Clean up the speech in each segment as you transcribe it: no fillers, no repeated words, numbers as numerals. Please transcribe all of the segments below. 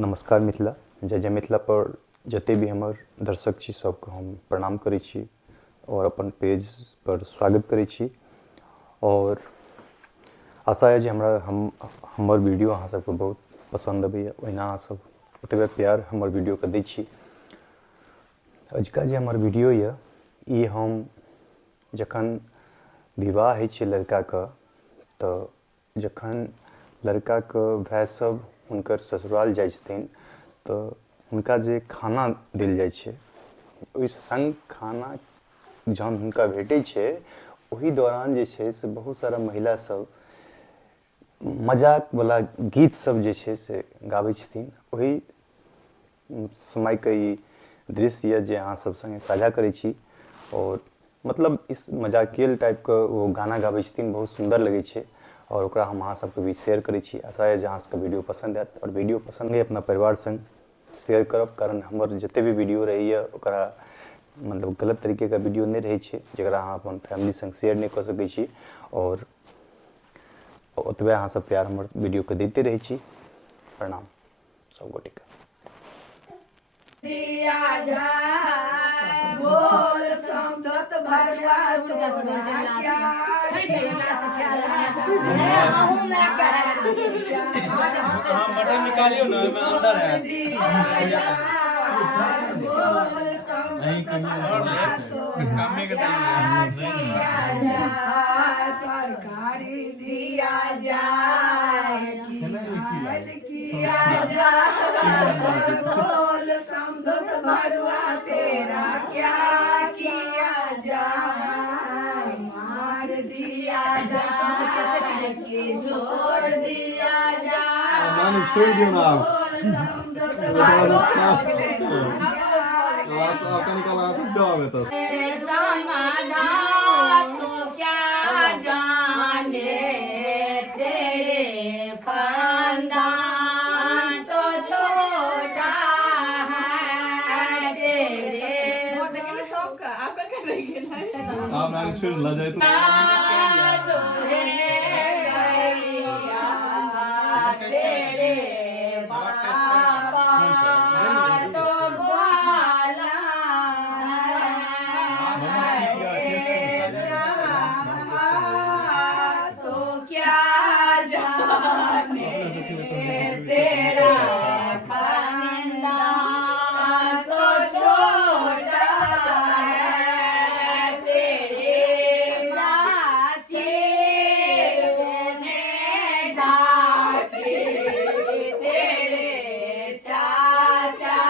नमस्कार मिथिला। जय जय मिथिला पर जते भी हमर दर्शक छी सबके हम प्रणाम करै छी और अपन पेज पर स्वागत करै छी। और आशा है जे हमर वीडियो अहाँ सबके बहुत पसंद अबैया, ओहिना अहाँ सब ओतबे प्यार हमर वीडियो के दै छी। अजुका जे हमर वीडियो ये ई हम जखन विवाह होइ छै लड़का के, तो जखन लड़का के भाई सब हुनकर ससुराल जाइ छथिन तो हुनका जे खाना देल जाइ छै, ओहि संग खाना जहन हुनका भेटै छै ओहि दौरान जे छै से बहुत सारा महिला सब मजाक वाला गीत सब जे छै से गाबै छथिन। ओहि समय के ई दृश्य ये जे अहाँ सब संगे साझा करै छी। और मतलब इस मजाकियल टाइप के वो गाना गाबै छथिन, बहुत सुंदर लगै छै और ओकरा हम अहाँ सबके बीच शेयर करै छी। आशा है जे अहाँ सबके वीडियो पसंद आयत और वीडियो पसंद है अपना परिवार संग शेयर करब, कारण हमर जते भी वीडियो रहैया ओकरा मतलब गलत तरीके का वीडियो नहीं रहे छे जरा अहाँ अपन फैमिली संग शेयर नहीं कर सकै छी। और ओतबे अहाँ सब प्यार हमर वीडियो के देते रहे छी। प्रणाम सब गोटे के। दिया जाए बोल समदत भरवा तोरा क्या मटन निकालियो ना, मैं अंदर है। बोल समदत कम्मे के तरकारी दिया जाए किया जाए बोल समदत भरवा तेरा क्या किया जाए, मार दिया जाए कि छोड़ दिया जाए। नानी छोड़ दियो ना आप। आपका निकाला तो जवाब है तो समाधान तो क्या जाने तेरे खानदान तो छोटा है तेरे आप नानी छोड़ ला जाए तो तेरे बाबा तो ग्वाला तो क्या जाने तेरा खानदान तो छोटा है तेरे चाची ने डाके तेरे चाचा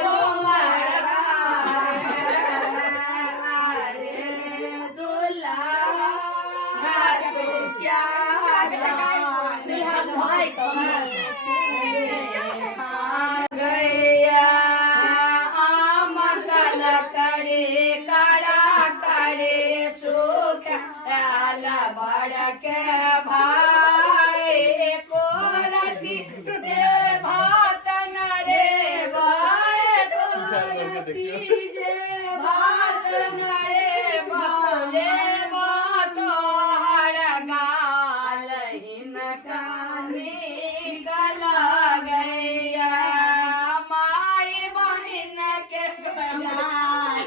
जो मरा रे दुल्हा तो क्या दुल्हा भाई तो गैया आम कला करे कड़ा करे सुख आला बड़ के भाई को रसी दे भात न रे भाई को जे भात न रे बोले तो हर गाल हिन कानी गला गैया माई बहिन के गाल